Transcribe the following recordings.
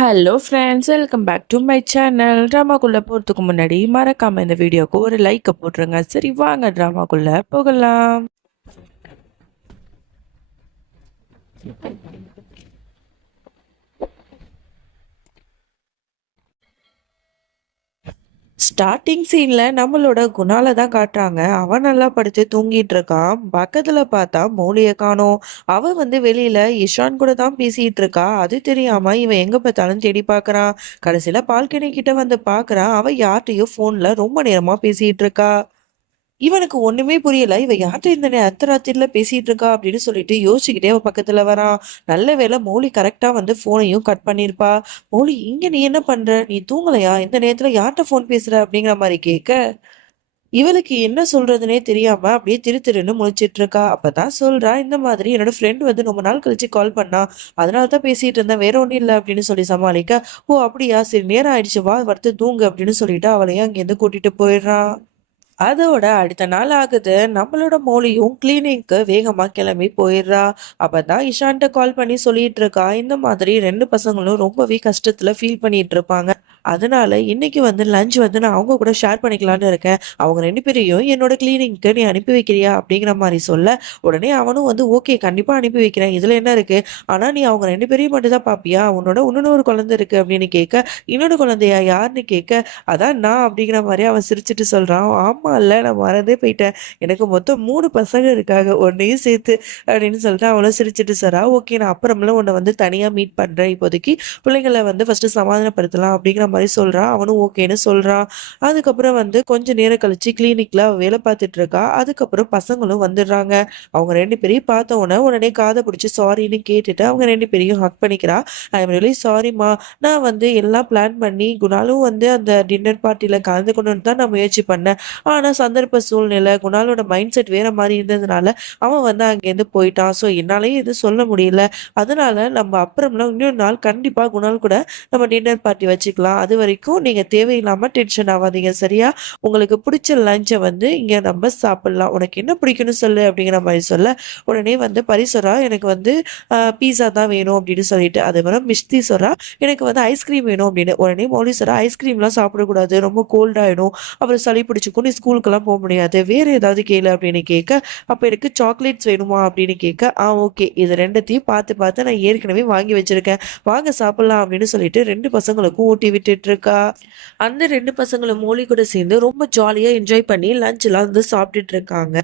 Hello friends, welcome back to my channel. ட்ராமாக்குள்ளே போகிறதுக்கு முன்னாடி மறக்காமல் இந்த வீடியோக்கு ஒரு லைக்கை போட்டுருங்க. சரி, வாங்க ட்ராமாக்குள்ளே போகலாம். ஸ்டார்டிங் சீன்ல நம்மளோட குணால தான் காட்டுறாங்க. அவன் நல்லா படுத்து தூங்கிட்டு இருக்கான். பக்கத்துல பார்த்தா மௌலிய காணோம். அவ வெளியில இஷான் கூட தான் பேசிட்டு இருக்கா. அது தெரியாம இவன் எங்க பார்த்தாலும் தேடி பார்க்கறான். கடைசியில பால்கனி கிட்ட வந்து பார்க்கறான். அவ யார்கிட்டயோ போன்ல ரொம்ப நேரமா பேசிட்டு இருக்கா. இவனுக்கு ஒண்ணுமே புரியல. இவ யார்ட்ட இந்த அர்த்தராத்திரில பேசிட்டு இருக்கா அப்படின்னு சொல்லிட்டு யோசிச்சுக்கிட்டே அவ பக்கத்துல வரான். நல்ல வேளை மௌலி கரெக்டா போனையும் கட் பண்ணிருப்பா. மௌலி, இங்க நீ என்ன பண்ற? நீ தூங்கலையா? இந்த நேரத்துல யார்கிட்ட போன் பேசுற அப்படிங்கிற மாதிரி கேட்க, இவளுக்கு என்ன சொல்றதுனே தெரியாம அப்படியே திரு திருன்னு முழிச்சிட்டு இருக்கா. அப்பதான் சொல்றா, இந்த மாதிரி என்னோட ஃப்ரெண்ட் ரொம்ப நாள் கழிச்சு கால் பண்ணா. அதனாலதான் பேசிட்டு இருந்தேன், வேற ஒண்ணும் இல்லை அப்படின்னு சொல்லி சமாளிக்க. ஓ அப்படியா, சரி நேரம் ஆயிடுச்சு, வா வரத்து தூங்கு அப்படின்னு சொல்லிட்டு அவளையும் அங்கேருந்து கூட்டிட்டு போயிடுறான். அதோட அடுத்த நாள் ஆகுது. நம்மளோட மௌலியும் கிளீனிங்க்கு வேகமா கிளம்பி போயிடுறா. அப்பதான் இஷான்ட்ட கால் பண்ணி சொல்லிட்டு இருக்கா, இந்த மாதிரி 2 பசங்களும் ரொம்பவே கஷ்டத்துல ஃபீல் பண்ணிட்டு இருப்பாங்க. அதனால இன்னைக்கு லஞ்ச் நான் அவங்க கூட ஷேர் பண்ணிக்கலாம்னு இருக்கேன். அவங்க 2 பேரையும் என்னோட கிளீனிங்க்கு நீ அனுப்பி வைக்கிறியா அப்படிங்கிற மாதிரி சொல்ல, உடனே அவனும் ஓகே கண்டிப்பா அனுப்பி வைக்கிறேன், இதுல என்ன இருக்கு? ஆனா நீ அவங்க 2 பேரையும் மட்டும் தான் பாப்பியா? உன்னோட இன்னொரு குழந்தை இருக்கு அப்படின்னு கேட்க, இன்னொரு குழந்தையா யாருன்னு கேட்க, அதான் நான் அப்படிங்கிற மாதிரி அவன் சிரிச்சிட்டு சொல்றான். ஆமா இல்ல, நான் மறந்தே போயிட்டேன். எனக்கு மொத்தம் 3 பசங்க இருக்காங்க, உன்னையும் சேர்த்து அப்படின்னு சொல்லிட்டு அவளும் சிரிச்சிட்டு சொல்றா. ஓகே, நான் அப்புறமெல்லாம் உன்னை தனியா மீட் பண்றேன். இப்போதைக்கு பிள்ளைங்களை ஃபர்ஸ்ட் சமாதானப்படுத்தலாம் அப்படிங்கிற மாதிரி சொல்றான். அவனும் ஓகேன்னு சொல்றான். அதுக்கப்புறம் கொஞ்ச நேரம் கழிச்சு கிளினிக்ல அவ வேலை பார்த்துட்டு இருக்கா. அதுக்கப்புறம் பசங்களும் வந்துடுறாங்க. அவங்க 2 பேரையும் பார்த்த உடனே காதை பிடிச்சி சாரின்னு கேட்டுட்டு அவங்க 2 பேரையும் ஹக் பண்ணிக்கிறா. ஐ எம் ரியலி சாரிம்மா, நான் எல்லாம் பிளான் பண்ணி குணாலும் அந்த டின்னர் பார்ட்டியில கலந்துக்கணும்னு தான் நான் முயற்சி பண்ணேன். ஆனா சந்தர்ப்ப சூழ்நிலை, குணாலோட மைண்ட் செட் வேற மாதிரி இருந்ததுனால அவன் அங்கேருந்து போயிட்டான். ஸோ என்னாலயும் எதுவும் சொல்ல முடியல. அதனால நம்ம அப்புறம்லாம் இன்னொரு நாள் கண்டிப்பா குணால் கூட நம்ம டின்னர் பார்ட்டி வச்சுக்கலாம். அது வரைக்கும் நீங்க தேவையில்லாம டென்ஷன் ஆகாதீங்க, சரியா? உங்களுக்கு பிடிச்ச லஞ்சை இங்க நம்ம சாப்பிடலாம். உனக்கு என்ன பிடிக்கும்னு சொல்லு அப்படிங்கிற மாதிரி சொல்ல, உடனே பரிசுரா எனக்கு பீஸா தான் வேணும் அப்படின்னு சொல்லிட்டு, அதுக்கப்புறம் மிஷ்டி சொல்றா எனக்கு ஐஸ்கிரீம் வேணும் அப்படின்னு. உடனே மௌலி சொல்றா, ஐஸ்கிரீம்லாம் சாப்பிடக்கூடாது, ரொம்ப கோல்ட் ஆயிடும், அப்புறம் சளி பிடிச்சிக்கும், நீ ஸ்கூலுக்கெல்லாம் போக முடியாது, வேற ஏதாவது கேளு அப்படின்னு கேட்க, அப்ப எனக்கு சாக்லேட்ஸ் வேணுமா அப்படின்னு கேட்க, ஓகே, இது 2த்தையும் பார்த்து பார்த்து நான் ஏற்கனவே வாங்கி வச்சிருக்கேன், வாங்க சாப்பிடலாம் அப்படின்னு சொல்லிட்டு 2 பசங்களுக்கும் ஊட்டி விட்டுட்டு இருக்கா. அந்த 2 பசங்களும் மௌலி கூட சேர்ந்து ரொம்ப ஜாலியா என்ஜாய் பண்ணி லஞ்ச் எல்லாம் சாப்பிட்டுட்டு இருக்காங்க.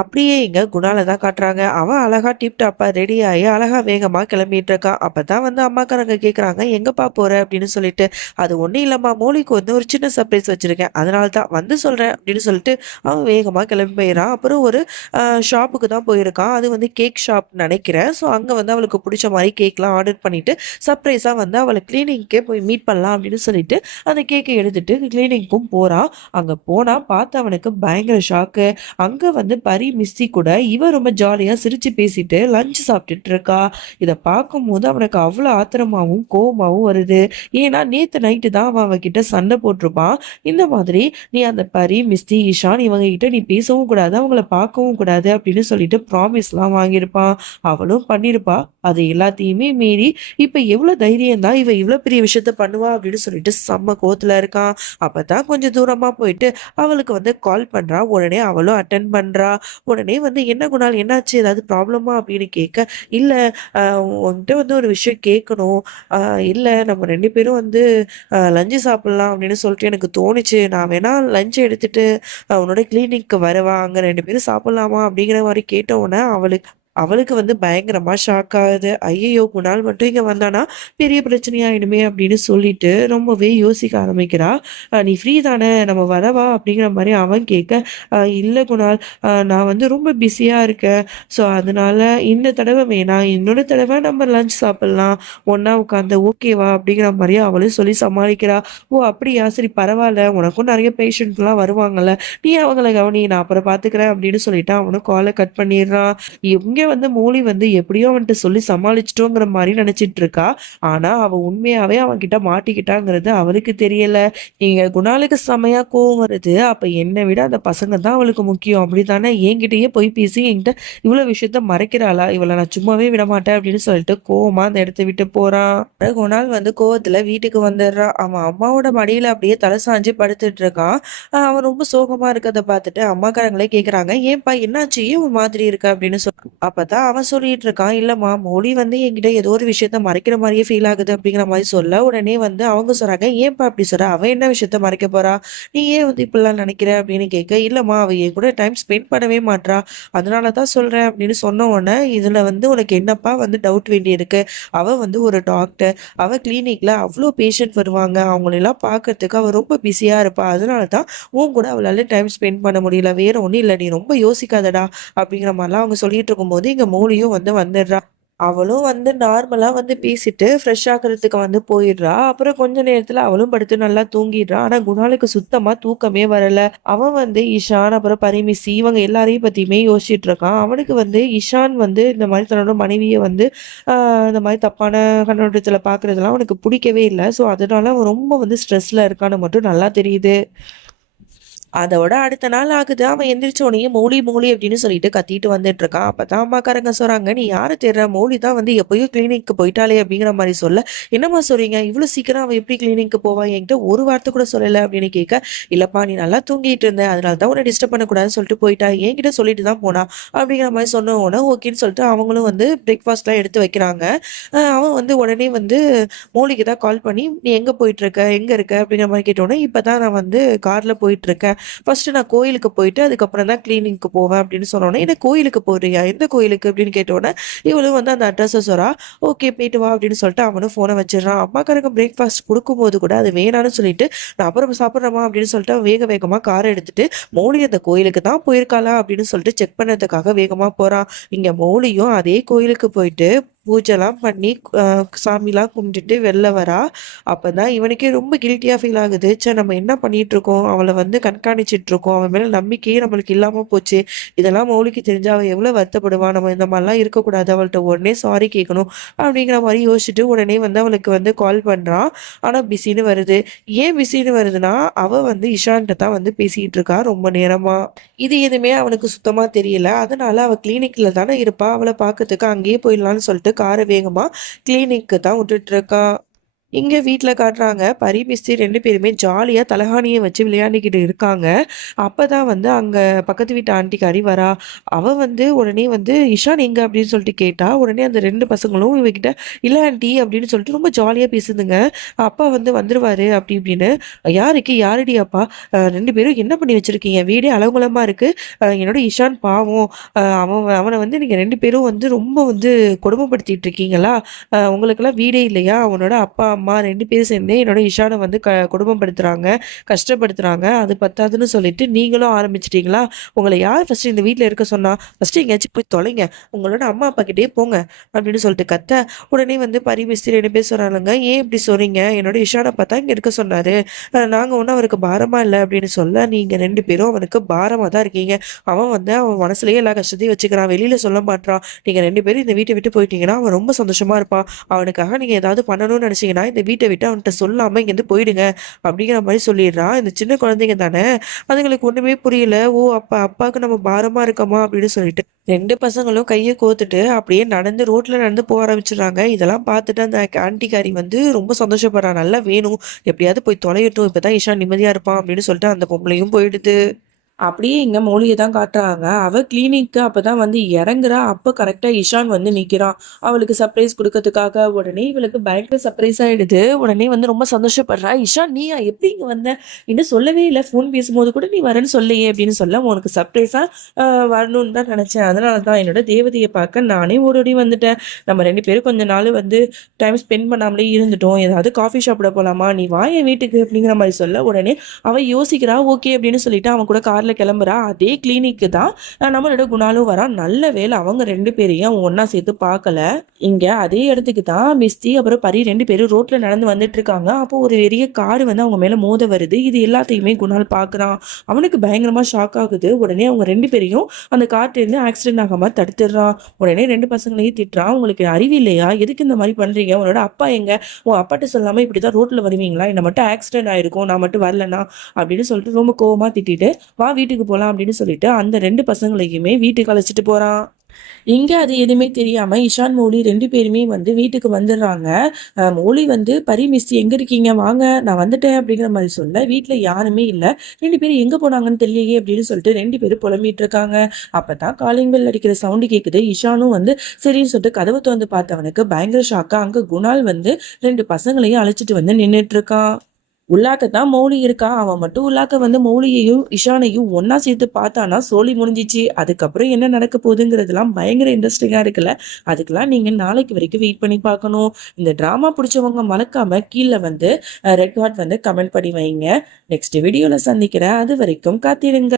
அப்படியே இங்க குணால தான் காட்டுறாங்க. அவன் அழகா டிப் டாப்பா ரெடி ஆகி அழகா வேகமா கிளம்பிட்டு இருக்கான். அப்பதான் அம்மாக்காரங்க கேக்குறாங்க, எங்கப்பா போற அப்படின்னு சொல்லிட்டு. அது ஒண்ணும் இல்லம்மா, மௌலிக்கு ஒரு சின்ன சர்ப்ரைஸ் வச்சிருக்கேன், அதனால தான் சொல்றேன் அப்படின்னு சொல்லிட்டு அவன் வேகமா கிளம்பி போயிடறான். அப்புறம் ஒரு ஷாப்புக்கு தான் போயிருக்கான். அது கேக் ஷாப் நினைக்கிறேன். ஸோ அங்க அவளுக்கு பிடிச்ச மாதிரி கேக்லாம் ஆர்டர் பண்ணிட்டு சர்ப்ரைஸா அவளை கிளீனிங்கே போய் மீட் பண்ணலாம் அப்படின்னு சொல்லிட்டு அந்த கேக்கை எடுத்துட்டு கிளீனிங்க்கும் போறான். அங்க போனா பார்த்து அவனுக்கு பயங்கர ஷாக்கு. அங்க பரி மிஸ்ஸி கூட இவ ரொம்ப ஜாலியா சிரிச்சு பேசிட்டு லஞ்ச் சாப்பிட்டுட்டு இருக்கா. இதை பார்க்கும்போது அவனுக்கு அவ்வளவு ஆத்திரமாவும் கோபமாவும் வருது. ஏன்னா நேத்து நைட்டு தான் அவன் அவகிட்ட சண்டை போட்டிருப்பான். இந்த மாதிரி நீ அந்த பரி மிஸ்டி ஈஷான் இவங்க கிட்ட நீ பேசவும் கூடாது, அவங்கள பார்க்கவும் கூடாது அப்படின்னு சொல்லிட்டு ப்ராமிஸ் எல்லாம் வாங்கியிருப்பான். அவளும் பண்ணிருப்பா. அது எல்லாத்தையுமே மீறி இப்ப எவ்வளவு தைரியம் தான் இவ இவ்வளவு பெரிய விஷயத்த பண்ணுவா அப்படின்னு சொல்லிட்டு செம்ம கோத்துல இருக்கான். அப்பதான் கொஞ்சம் தூரமா போயிட்டு அவளுக்கு கால் பண்றா. உடனே அவளும் அட்டன் பண்றா. உடனே என்ன குணால், என்னாச்சு, ஏதாவது ப்ராப்ளமா அப்படின்னு கேட்க, இல்லை உன்கிட்ட ஒரு விஷயம் கேட்கணும். இல்லை, நம்ம 2 பேரும் லஞ்சு சாப்பிட்லாம் அப்படின்னு சொல்லிட்டு எனக்கு தோணுச்சு. நான் வேணா லஞ்சை எடுத்துட்டு உன்னோட கிளினிக்கு வரவா, அங்கே 2 பேரும் சாப்பிட்லாமா அப்படிங்கிற மாதிரி கேட்ட உடனே அவளுக்கு அவளுக்கு பயங்கரமா ஷாக் ஆகுது. ஐயையோ, குணால் மட்டும் இங்க வந்தானா பெரிய பிரச்சனையாயிடுமே அப்படின்னு சொல்லிட்டு ரொம்பவே யோசிக்க ஆரம்பிக்கிறா. நீ ஃப்ரீ தானே, நம்ம வரவா அப்படிங்கிற மாதிரி அவன் கேட்க, இல்லை குணால், நான் ரொம்ப பிஸியா இருக்கேன். ஸோ அதனால இந்த தடவை வேணாம், இன்னொரு தடவை நம்ம லஞ்ச் சாப்பிடலாம் ஒண்ணா உட்காந்து, ஓகேவா அப்படிங்கிற மாதிரி அவளும் சொல்லி சமாளிக்கிறா. ஓ அப்படியா, சரி பரவாயில்ல, உனக்கும் நிறைய பேஷண்ட்லாம் வருவாங்கல்ல, நீ அவங்கள கவனி, நான் அப்புறம் பார்த்துக்கிறேன் அப்படின்னு சொல்லிட்டு அவனும் காலை கட் பண்ணிடுறான். இங்க வந்து மௌலி வந்து எப்படியோ அவன்கிட்ட சொல்லி சமாளிச்சிட்டோங்கிற மாதிரி நினைச்சிட்டு இருக்கா. ஆனா அவ உண்மையாவே அவன்கிட்ட மாட்டிக்கிட்டாங்கிறது அவளுக்கு தெரியல. இங்க குணாலுக்கு செமையா கோவம் வருது. அப்ப என்னை விட அந்த பசங்க தான் அவளுக்கு முக்கியம் அப்படித்தானே என்கிட்டயே போய் பேசி என்கிட்ட இவ்வளவு விஷயத்த மறைக்கிறாளா, இவளை நான் சும்மாவே விட மாட்டேன் அப்படின்னு சொல்லிட்டு கோவமா அந்த இடத்த விட்டு போறான். குணால் வந்து கோவத்துல வீட்டுக்கு வந்துடுறான். அவன் அம்மாவோட மடியில அப்படியே தலை சாஞ்சு படுத்துட்டு இருக்கான். அவன் ரொம்ப சோகமா இருக்கதை பார்த்துட்டு அம்மாக்காரங்களே கேக்குறாங்க, ஏன்பா என்னாச்சு, ஏன் ஒரு மாதிரி இருக்க அப்படின்னு சொல்லி. அப்பதான் அவன் சொல்லிட்டு இருக்கான், இல்லம்மா மொழி வந்து என்கிட்ட ஏதோ ஒரு விஷயத்த மறைக்கிற மாதிரியே ஃபீல் ஆகுது அப்படிங்கிற மாதிரி சொல்ல, உடனே வந்து அவங்க சொல்றாங்க, ஏன்பா அப்படி சொல்ற, அவன் என்ன விஷயத்த மறைக்க போறா, நீ ஏன் வந்து இப்படிலாம் நினைக்கிற அப்படின்னு கேட்க, இல்லம்மா அவ என் கூட டைம் ஸ்பெண்ட் பண்ணவே மாட்றா, அதனாலதான் சொல்றேன் அப்படின்னு சொன்ன உடனே, இதுல வந்து உனக்கு என்னப்பா வந்து டவுட் வேண்டி இருக்கு, அவ வந்து ஒரு டாக்டர், அவ கிளினிக்ல அவ்வளோ பேஷண்ட் வருவாங்க, அவங்களெல்லாம் பார்க்கறதுக்கு அவ ரொம்ப பிஸியா இருப்பா, அதனாலதான் உன் கூட அவளால டைம் ஸ்பெண்ட் பண்ண முடியல, வேற ஒண்ணும் இல்ல, நீ ரொம்ப யோசிக்காதடா அப்படிங்கிற மாதிரிலாம் அவங்க சொல்லிட்டு இருக்கும்போது இங்க மௌலியும் வந்து வந்துடுறா. அவளும் வந்து நார்மலா வந்து பேசிட்டு ஃப்ரெஷ் ஆகுறதுக்கு வந்து போயிடுறா. அப்புறம் கொஞ்ச நேரத்துல அவளும் படுத்து நல்லா தூங்கிடுறா. ஆனா குணாலுக்கு சுத்தமா தூக்கமே வரல. அவன் வந்து இஷான் அப்புறம் பரிமிசி இவங்க எல்லாரையும் பத்தியுமே யோசிச்சுட்டு இருக்கான். அவனுக்கு வந்து இஷான் வந்து இந்த மாதிரி தன்னோட மனைவிய வந்து இந்த மாதிரி தப்பான கண்ணோட்டத்துல பாக்குறதெல்லாம் அவனுக்கு பிடிக்கவே இல்ல. ஸோ அதனால அவன் ரொம்ப வந்து ஸ்ட்ரெஸ்ல இருக்கான்னு மட்டும் நல்லா தெரியுது. அதோட அடுத்த நாள் ஆகுது. அவன் எந்திரிச்ச உடனேயே மௌலி மௌலி அப்படின்னு சொல்லிட்டு கத்திட்டு வந்துட்டு இருக்கான். அப்பதான் அம்மாக்காரங்க சொல்றாங்க, நீ யாரை தேடுற, மௌலி தான் வந்து எப்பயோ கிளினிக்கு போயிட்டாலே அப்படிங்கிற மாதிரி சொல்ல, என்னம்மா சொல்றீங்க, இவ்வளவு சீக்கிரம் அவன் எப்படி கிளினிக்கு போவா, என்கிட்ட ஒரு வார்த்தை கூட சொல்லல அப்படின்னு கேட்க, இல்லப்பா நீ நல்லா தூங்கிட்டு இருந்த, அதனால தான் உன்னை டிஸ்டர்ப் பண்ணக்கூடாதுன்னு சொல்லிட்டு போயிட்டா, என்கிட்ட சொல்லிட்டு தான் போனா அப்படிங்கிற மாதிரி சொன்ன உடனே ஓகேன்னு சொல்லிட்டு அவங்களும் வந்து பிரேக்ஃபாஸ்ட்லாம் எடுத்து வைக்கிறாங்க. அவன் வந்து உடனே வந்து மௌலிக்கு தான் கால் பண்ணி, நீ எங்க போயிட்டு இருக்க, எங்க இருக்க அப்படிங்கிற மாதிரி கேட்டோன்னே, இப்பதான் நான் வந்து கார்ல போயிட்டு இருக்கேன், ஃபர்ஸ்ட் நான் கோயிலுக்கு போயிட்டு அதுக்கப்புறம் தான் கிளீனிங்க்கு போவேன் அப்படின்னு சொன்னோன்னே, என்ன கோயிலுக்கு போறியா, எந்த கோயிலுக்கு அப்படின்னு கேட்டோன்னே, இவளும் வந்து அந்த அட்ரஸை சொல்றா. ஓகே போயிட்டு வா அப்படின்னு சொல்லிட்டு அவனும் ஃபோனை வச்சிடறான். அம்மாக்காரங்க பிரேக்ஃபாஸ்ட் கொடுக்கும்போது கூட அது வேணான்னு சொல்லிட்டு, நான் அப்புறம் சாப்பிட்றேமா அப்படின்னு சொல்லிட்டு அவன் வேக வேகமா காரை எடுத்துட்டு மௌலி அந்த கோயிலுக்கு தான் போயிருக்காளா அப்படின்னு சொல்லிட்டு செக் பண்ணதுக்காக வேகமா போறான். இங்க மௌலியும் அதே கோயிலுக்கு போயிட்டு பூஜைலாம் பண்ணி சாமிலாம் கும்பிட்டுட்டு வெளில வரா. அப்பதான் இவனுக்கே ரொம்ப கில்ட்டியா ஃபீல் ஆகுது. ச்சே நம்ம என்ன பண்ணிட்டு இருக்கோம், அவளை வந்து கண்காணிச்சிட்டு இருக்கோம், அவன் மேல நம்பிக்கையே நம்மளுக்கு இல்லாம போச்சு, இதெல்லாம் மௌலிக்கு தெரிஞ்சா அவ எவ்வளவு வருத்தப்படுவா, நம்ம இந்த மாதிரிலாம் இருக்கக்கூடாது, அவள்கிட்ட உடனே சாரி கேட்கணும் அப்படிங்கிற மாதிரி யோசிச்சுட்டு உடனே வந்து அவளுக்கு வந்து கால் பண்றான். ஆனா பிஸின்னு வருது. ஏன் பிஸின்னு வருதுன்னா, அவ வந்து இஷான்கிட்ட தான் வந்து பேசிட்டு இருக்கா ரொம்ப நேரமா. இது எதுவுமே அவனுக்கு சுத்தமா தெரியல. அதனால அவ கிளினிக்ல தானே இருப்பா, அவளை பார்க்கறதுக்கு அங்கேயே போயிடலாம்னு சொல்லிட்டு காரை வேகமா கிளினிக்கு தான் விட்டுட்டு இருக்கா. இங்க வீட்ல காட்டுறாங்க. பரி, மிஸ்டி 2 பேருமே ஜாலியா தலகாணிய வச்சு விளையாடிக்கிட்டு இருக்காங்க. அப்பதான் வந்து அங்க பக்கத்து வீட்டு ஆன்டிக்காரி வரா. அவ வந்து உடனே வந்து "இஷான் எங்க?" அப்படின்னு சொல்லிட்டு கேட்டா. உடனே அந்த 2 பசங்களும் இவகிட்ட "இல்ல ஆன்ட்டி" அப்படின்னு சொல்லிட்டு ரொம்ப ஜாலியா பேசுதுங்க. "அப்பா வந்து வந்துருவாரு" அப்படி இப்படின்னு. "யாருக்கு? யாருடி அப்பா? 2 பேரும் என்ன பண்ணி வச்சிருக்கீங்க? வீடே அலங்கோலமா இருக்கு. என்னோட இஷான் பாவம். அவன வந்து நீங்க 2 பேரும் வந்து ரொம்ப வந்து கொடுமைப்படுத்திட்டு இருக்கீங்களா? உங்களுக்கெல்லாம் வீடே இல்லையா? அவனோட அப்பா, அம்மா 2 பேரும் சேர்ந்து என்னோட இஷான வந்து கொடுமைப்படுத்துறாங்க, கஷ்டப்படுத்துறாங்க. அது பத்தாதுன்னு சொல்லிட்டு நீங்களும் ஆரம்பிச்சுட்டீங்களா? உங்கள யார் ஃபர்ஸ்ட்டு இந்த வீட்ல இருக்க சொன்னா? ஃபர்ஸ்ட்டு எங்கேயாச்சும் போய் தொலைங்க. உங்களோட அம்மா, அப்பா கிட்டயே போங்க." அப்படின்னு சொல்லிட்டு கத்த, உடனே வந்து பரி, மிஸ்டி 2 பேர் சொல்றானுங்க, "ஏன் இப்படி சொல்றீங்க? என்னோட இஷான பார்த்தா இங்க இருக்க சொன்னாரு. நாங்க ஒண்ணும் அவருக்கு பாரமா இல்ல." அப்படின்னு சொல்ல, "நீங்க 2 பேரும் அவனுக்கு பாரமா தான் இருக்கீங்க. அவன் வந்து அவன் மனசுலயே எல்லா கஷ்டத்தையும் வச்சுக்கிறான். வெளியில சொல்ல மாட்றான். நீங்க 2 பேரும் இந்த வீட்ட விட்டு போயிட்டீங்கன்னா, அவன் ரொம்ப சந்தோஷமா இருப்பான். அவனுக்காக நீங்க ஏதாவது பண்ணணும்னு நினைச்சீங்கன்னா, இந்த வீட்டை விட்டு அவன்கிட்ட சொல்லாம இங்கேருந்து போயிடுங்க." அப்படிங்கிற மாதிரி சொல்லிடுறா. இந்த சின்ன குழந்தைங்க தானே, அதுங்களுக்கு ஒண்ணுமே புரியல. ஓ அப்ப அப்பாவுக்கு நம்ம பாரமா இருக்கமா அப்படின்னு சொல்லிட்டு 2 பசங்களும் கையை கோத்துட்டு அப்படியே நடந்து ரோட்ல நடந்து போக ஆரம்பிச்சிடுறாங்க. இதெல்லாம் பார்த்துட்டு அந்த ஆன்ட்டிக்காரி வந்து ரொம்ப சந்தோஷப்படுறா. நல்லா வேணும், எப்படியாவது போய் தொலையட்டும், இப்பதான் இஷா நிம்மதியா இருப்பான் அப்படின்னு சொல்லிட்டு அந்த பொம்பளையும் போயிடுது. அப்படியே இங்க மௌலிய தான் காட்டுறாங்க. அவ கிளினிக்கு அப்பதான் வந்து இறங்குறா. அப்ப கரெக்ட்டா இஷான் வந்து நிக்கிறான். அவளுக்கு சர்ப்ரைஸ் குடுக்கறதுக்காக. உடனே இவளுக்கு பயங்கர சர்ப்ரைஸ் ஆயிடுது. உடனே வந்து ரொம்ப சந்தோஷப்படுறா. "இஷான் நீயா? எப்படி இங்க வந்த? என்ட்ட சொல்லவே இல்ல. ஃபோன் பேசும்போது கூட நீ வரேன்னு சொல்லலையே" அப்படின்னு சொல்ல, "உனக்கு சர்ப்ரைஸா வரணும்னு தான் நினைச்சேன். அதனால தான் என்னோட தேவதைய பார்க்க நானே ஓடோடி வந்துட்டேன். நம்ம 2 பேரும் கொஞ்ச நாள் வந்து டைம் ஸ்பெண்ட் பண்ணாமலே இருந்துட்டோம். ஏதாவது காஃபி ஷாப்பிட போலாமா? நீ வா என் வீட்டுக்கு" அப்படிங்கிற மாரி சொல்ல, உடனே அவ யோசிக்கிறா. ஓகே அப்படின்னு சொல்லிட்டு அவன் கூட கார்ல கார்ல கிளம்புறா. அதே கிளினிக்கு தான் நம்மளோட குணாலும் வரா. நல்ல வேளை அவங்க 2 பேரையும் அவன் ஒண்ணா சேர்த்து பார்க்கல. இங்க அதே இடத்துக்கு தான் மிஸ்டி அப்புறம் பரி 2 பேரும் ரோட்ல நடந்து வந்துட்டு இருக்காங்க. அப்போ ஒரு பெரிய கார் வந்து அவங்க மேல மோத வருது. இது எல்லாத்தையுமே குணால் பார்க்கறான். அவனுக்கு பயங்கரமா ஷாக் ஆகுது. உடனே அவங்க 2 பேரையும் அந்த கார்ல இருந்து ஆக்சிடென்ட் ஆகாம தடுத்துடுறான். உடனே 2 பசங்களையும் திட்டுறான். உங்களுக்கு அறிவு இல்லையா? எதுக்கு இந்த மாதிரி பண்றீங்க? உன்னோட அப்பா எங்க? உன் அப்பாட்ட சொல்லாம இப்படிதான் ரோட்ல வருவீங்களா? என்ன மட்டும் ஆக்சிடென்ட் ஆயிருக்கும், நான் மட்டும் வரலனா அப்படின்னு சொல்லிட்டு ரொம்ப கோவமா திட்டிட்டு வா வீட்டுக்கு போலாம் அப்படின்னு சொல்லிட்டு அந்த 2 பசங்களையுமே வீட்டுக்கு அழைச்சிட்டு போறான். இங்க அது எதுவுமே தெரியாம இஷான் மௌலி 2 பேருமே வந்து வீட்டுக்கு வந்துடுறாங்க. மௌலி வந்து பரி மிஸ் எங்க இருக்கீங்க? வாங்க நான் வந்துட்டேன் அப்படிங்கிற மாதிரி சொல்ல வீட்டுல யாருமே இல்ல. 2 பேரும் எங்க போனாங்கன்னு தெரியலையே அப்படின்னு சொல்லிட்டு 2 பேரும் புலம்பிட்டு இருக்காங்க. அப்பதான் காலிங் பெல் அடிக்கிற சவுண்டு கேக்குது. இஷானும் வந்து சரின்னு சொல்லிட்டு கதவை திறந்து பார்த்தவனுக்கு பயங்கர ஷாக்கா அங்க குணால் வந்து 2 பசங்களையும் அழைச்சிட்டு வந்து நின்னுட்டு இருக்கான். உள்ளாக்கத்தான் மௌலி இருக்கா. அவன் மட்டும் உள்ளாக்க வந்து மௌலியையும் இஷானையும் ஒன்னா சேர்த்து பார்த்தானா சோலி முடிஞ்சிச்சு. அதுக்கப்புறம் என்ன நடக்க போகுதுங்கிறதுலாம் பயங்கர இன்ட்ரெஸ்டிங்கா இருக்குல்ல. அதுக்கெல்லாம் நீங்க நாளைக்கு வரைக்கும் வெயிட் பண்ணி பார்க்கணும். இந்த டிராமா பிடிச்சவங்க மறக்காம கீழே வந்து ரெட் ஹார்ட் வந்து கமெண்ட் பண்ணி வைங்க. நெக்ஸ்ட் வீடியோல சந்திக்கிறேன். அது வரைக்கும் காத்திருங்க.